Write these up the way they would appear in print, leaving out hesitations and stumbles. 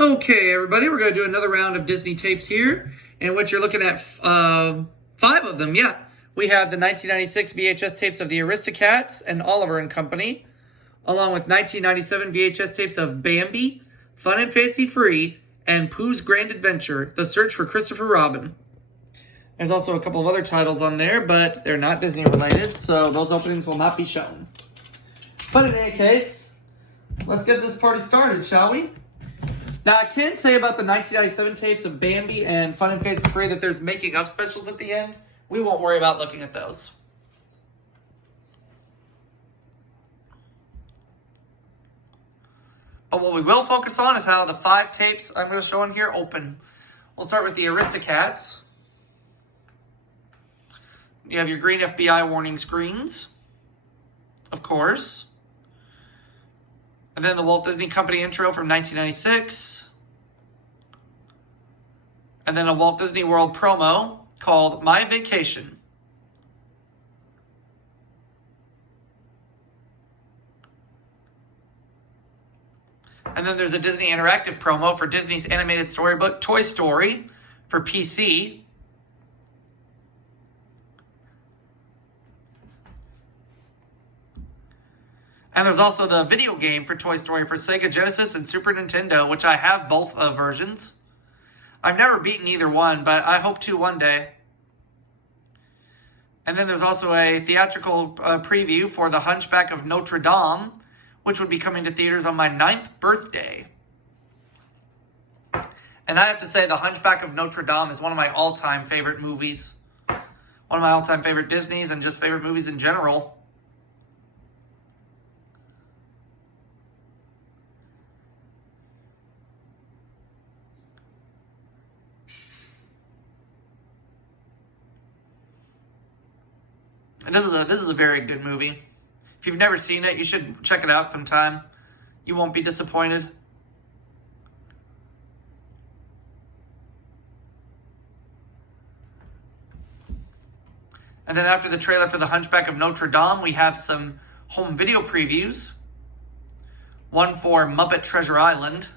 Okay, everybody, we're going to do another round of Disney tapes here, in which you're looking at 5 of them. Yeah, we have the 1996 VHS tapes of the Aristocats and Oliver and Company, along with 1997 VHS tapes of Bambi, Fun and Fancy Free, and Pooh's Grand Adventure, The Search for Christopher Robin. There's also a couple of other titles on there, but they're not Disney related, so those openings will not be shown. But in any case, let's get this party started, shall we? Now, I can say about the 1997 tapes of Bambi and Fun and Fancy Free that there's making of specials at the end. We won't worry about looking at those. But what we will focus on is how the 5 tapes I'm going to show in here open. We'll start with the Aristocats. You have your green FBI warning screens, of course. And then the Walt Disney Company intro from 1996. And then a Walt Disney World promo called My Vacation. And then there's a Disney Interactive promo for Disney's animated storybook Toy Story for PC. And there's also the video game for Toy Story for Sega Genesis and Super Nintendo, which I have both versions. I've never beaten either one, but I hope to one day. And then there's also a theatrical preview for The Hunchback of Notre Dame, which would be coming to theaters on my 9th birthday. And I have to say, The Hunchback of Notre Dame is one of my all-time favorite movies. One of my all-time favorite Disneys and just favorite movies in general. And this is a very good movie. If you've never seen it, you should check it out sometime. You won't be disappointed. And then after the trailer for The Hunchback of Notre Dame, we have some home video previews. One for Muppet Treasure Island.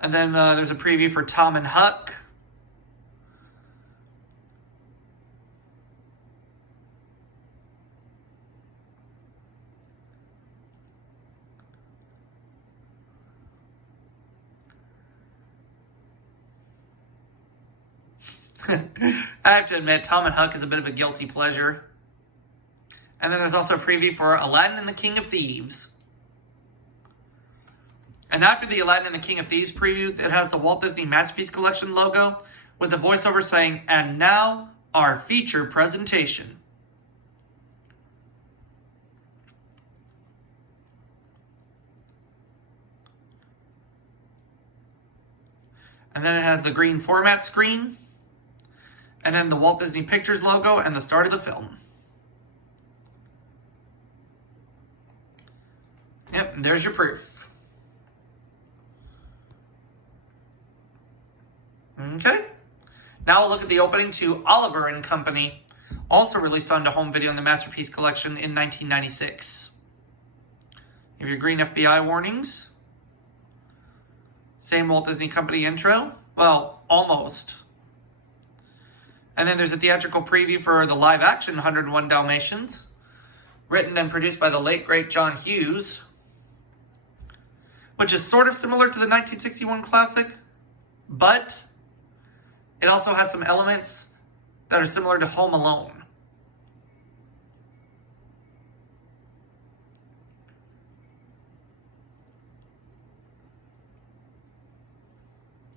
And then there's a preview for Tom and Huck. I have to admit, Tom and Huck is a bit of a guilty pleasure. And then there's also a preview for Aladdin and the King of Thieves. And after the Aladdin and the King of Thieves preview, it has the Walt Disney Masterpiece Collection logo with the voiceover saying, "And now, our feature presentation." And then it has the green format screen. And then the Walt Disney Pictures logo and the start of the film. Yep, and there's your proof. Okay, now we'll look at the opening to Oliver and Company, also released onto home video in the Masterpiece Collection in 1996. You have your green FBI warnings. Same Walt Disney Company intro. Well, almost. And then there's a theatrical preview for the live-action 101 Dalmatians, written and produced by the late, great John Hughes, which is sort of similar to the 1961 classic, but it also has some elements that are similar to Home Alone.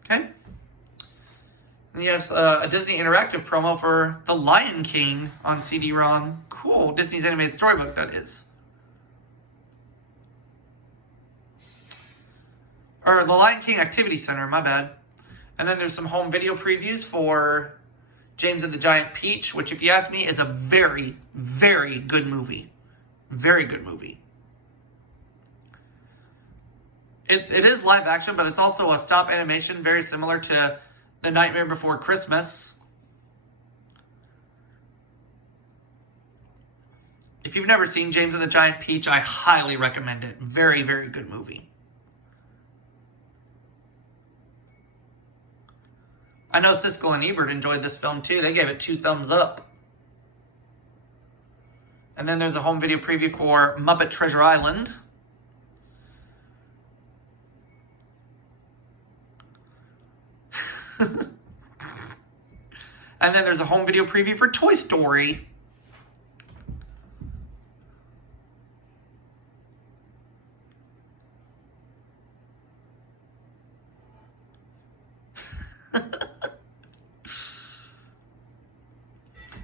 Okay. And you have a Disney Interactive promo for The Lion King on CD-ROM. Cool. Disney's animated storybook, that is. Or The Lion King Activity Center, my bad. And then there's some home video previews for James and the Giant Peach, which, if you ask me, is a very, very good movie. Very good movie. It is live action, but it's also a stop animation, very similar to The Nightmare Before Christmas. If you've never seen James and the Giant Peach, I highly recommend it. Very, very good movie. I know Siskel and Ebert enjoyed this film too. They gave it 2 thumbs up. And then there's a home video preview for Muppet Treasure Island. And then there's a home video preview for Toy Story.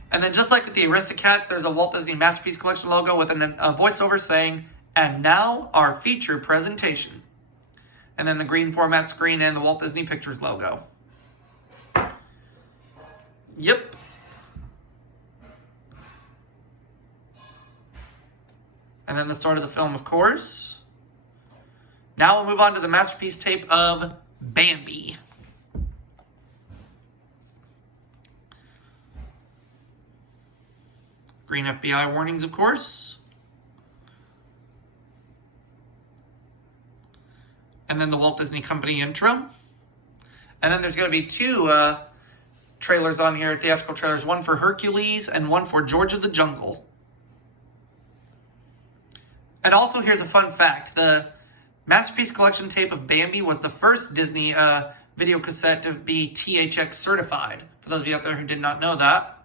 And then just like with the Aristocats, there's a Walt Disney Masterpiece Collection logo with a voiceover saying, "And now our feature presentation." And then the green format screen and the Walt Disney Pictures logo. Yep. And then the start of the film, of course. Now we'll move on to the Masterpiece tape of Bambi. Green FBI warnings, of course. And then the Walt Disney Company intro. And then there's going to be 2 trailers on here, theatrical trailers. One for Hercules and one for George of the Jungle. And also, here's a fun fact. The Masterpiece Collection tape of Bambi was the first Disney video cassette to be THX certified. For those of you out there who did not know that.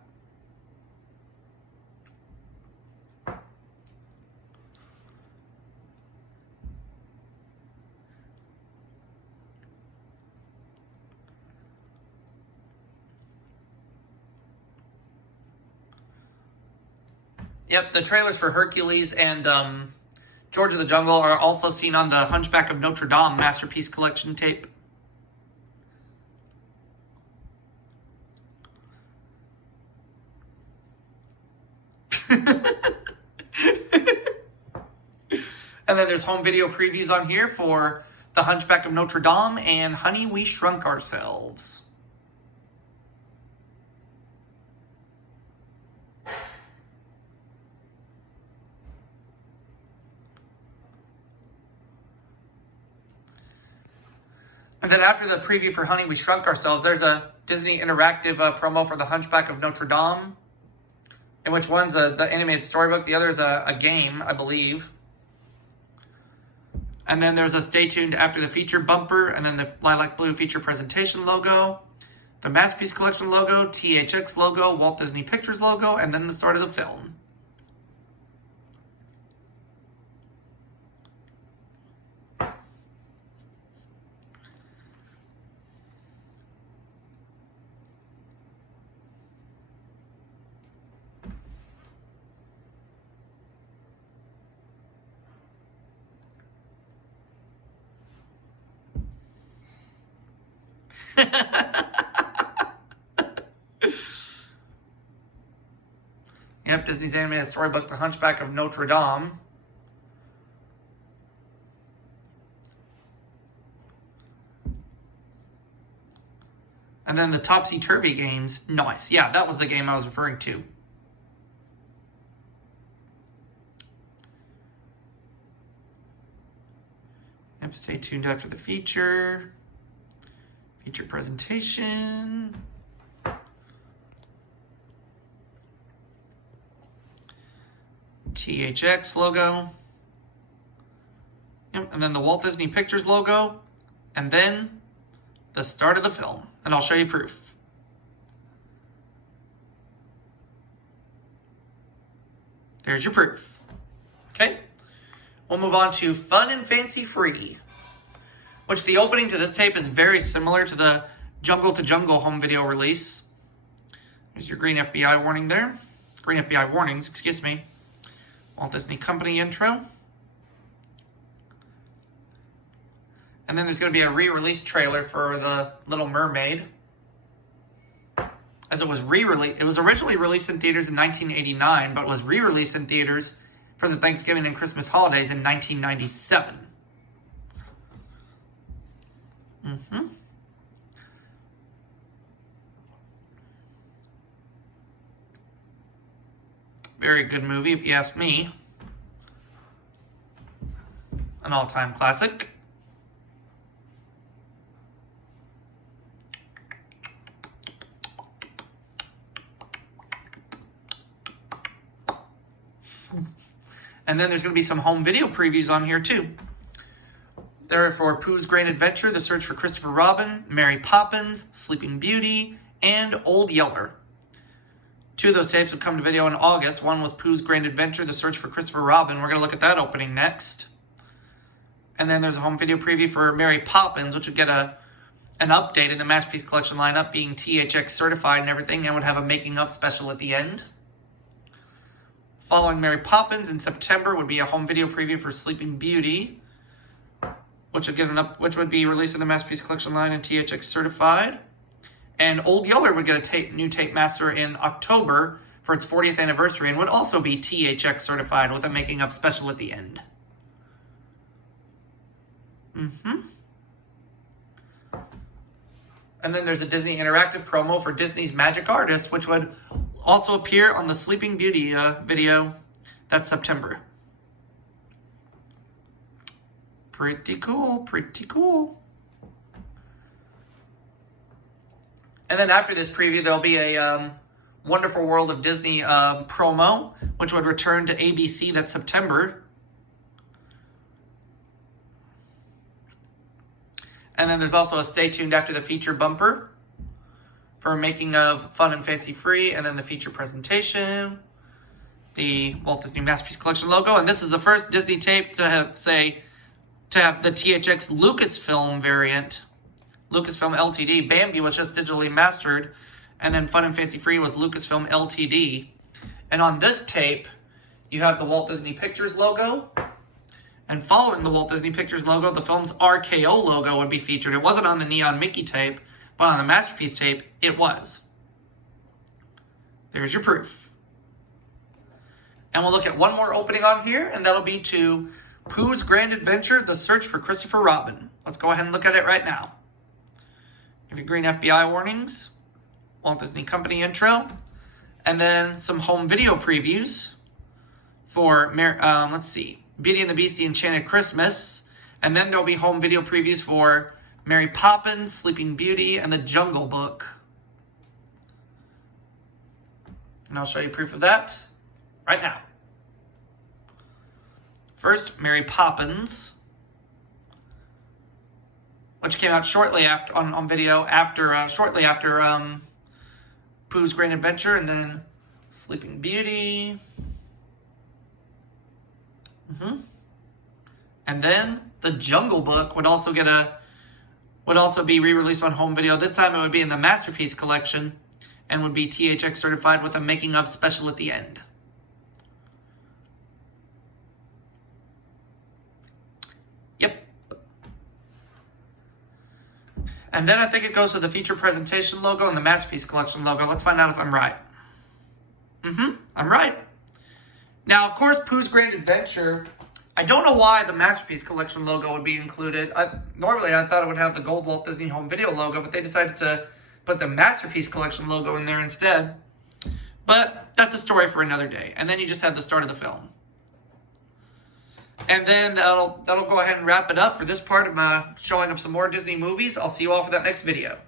Yep, the trailers for Hercules and George of the Jungle are also seen on the Hunchback of Notre Dame Masterpiece Collection tape. And then there's home video previews on here for The Hunchback of Notre Dame and Honey, We Shrunk Ourselves. And then after the preview for Honey, We Shrunk Ourselves, there's a Disney interactive promo for The Hunchback of Notre Dame, in which one's the animated storybook, the other is a game, I believe. And then there's a stay tuned after the feature bumper, and then the lilac blue feature presentation logo, the Masterpiece Collection logo, THX logo, Walt Disney Pictures logo, and then the start of the film. Yep, Disney's animated storybook, The Hunchback of Notre Dame. And then the Topsy-Turvy games. Nice. Yeah, that was the game I was referring to. Yep, stay tuned after the feature. Feature presentation. THX logo. Yep, and then the Walt Disney Pictures logo. And then the start of the film. And I'll show you proof. There's your proof. Okay. We'll move on to Fun and Fancy Free, which the opening to this tape is very similar to the Jungle to Jungle home video release. There's your green FBI warning there. Green FBI warnings, excuse me. Walt Disney Company intro. And then there's going to be a re-release trailer for The Little Mermaid. As it was re-released, it was originally released in theaters in 1989, but was re-released in theaters for the Thanksgiving and Christmas holidays in 1997. Very good movie, if you ask me. An all-time classic. And then there's going to be some home video previews on here too. There are for Pooh's Great Adventure, The Search for Christopher Robin, Mary Poppins, Sleeping Beauty, and Old Yeller. 2 of those tapes will come to video in August. One was Pooh's Great Adventure, The Search for Christopher Robin. We're going to look at that opening next. And then there's a home video preview for Mary Poppins, which would get an update in the Masterpiece Collection lineup, being THX certified and everything, and would have a making of special at the end. Following Mary Poppins in September would be a home video preview for Sleeping Beauty, which would be released in the Masterpiece Collection line and THX certified. And Old Yeller would get a new tape master in October for its 40th anniversary and would also be THX certified with a making of special at the end. And then there's a Disney Interactive promo for Disney's Magic Artist, which would also appear on the Sleeping Beauty video. That's September. Pretty cool, pretty cool. And then after this preview, there'll be a Wonderful World of Disney promo, which would return to ABC that September. And then there's also a Stay Tuned After the Feature bumper for Making of Fun and Fancy Free, and then the feature presentation, the Walt Disney Masterpiece Collection logo. And this is the first Disney tape to have the THX Lucasfilm variant. Lucasfilm LTD. Bambi was just digitally mastered, and then Fun and Fancy Free was Lucasfilm LTD. And on this tape, you have the Walt Disney Pictures logo, and following the Walt Disney Pictures logo, the film's RKO logo would be featured. It wasn't on the Neon Mickey tape, but on the Masterpiece tape, it was. There's your proof. And we'll look at one more opening on here, and that'll be to Pooh's Grand Adventure, The Search for Christopher Robin. Let's go ahead and look at it right now. Give you green FBI warnings, Walt Disney Company intro, and then some home video previews for, let's see, Beauty and the Beast, The Enchanted Christmas, and then there'll be home video previews for Mary Poppins, Sleeping Beauty, and The Jungle Book. And I'll show you proof of that right now. First, Mary Poppins, which came out shortly after on video shortly after Pooh's Great Adventure, and then Sleeping Beauty. And then The Jungle Book would also be re-released on home video. This time it would be in the Masterpiece Collection and would be THX certified with a making of special at the end. Yep. And then I think it goes to the feature presentation logo and the Masterpiece Collection logo. Let's find out if I'm right. I'm right. Now, of course, Pooh's Great Adventure, I don't know why the Masterpiece Collection logo would be included. Normally, I thought it would have the gold Walt Disney Home Video logo, but they decided to put the Masterpiece Collection logo in there instead. But that's a story for another day. And then you just have the start of the film. And then that'll go ahead and wrap it up for this part of my showing of some more Disney movies. I'll see you all for that next video.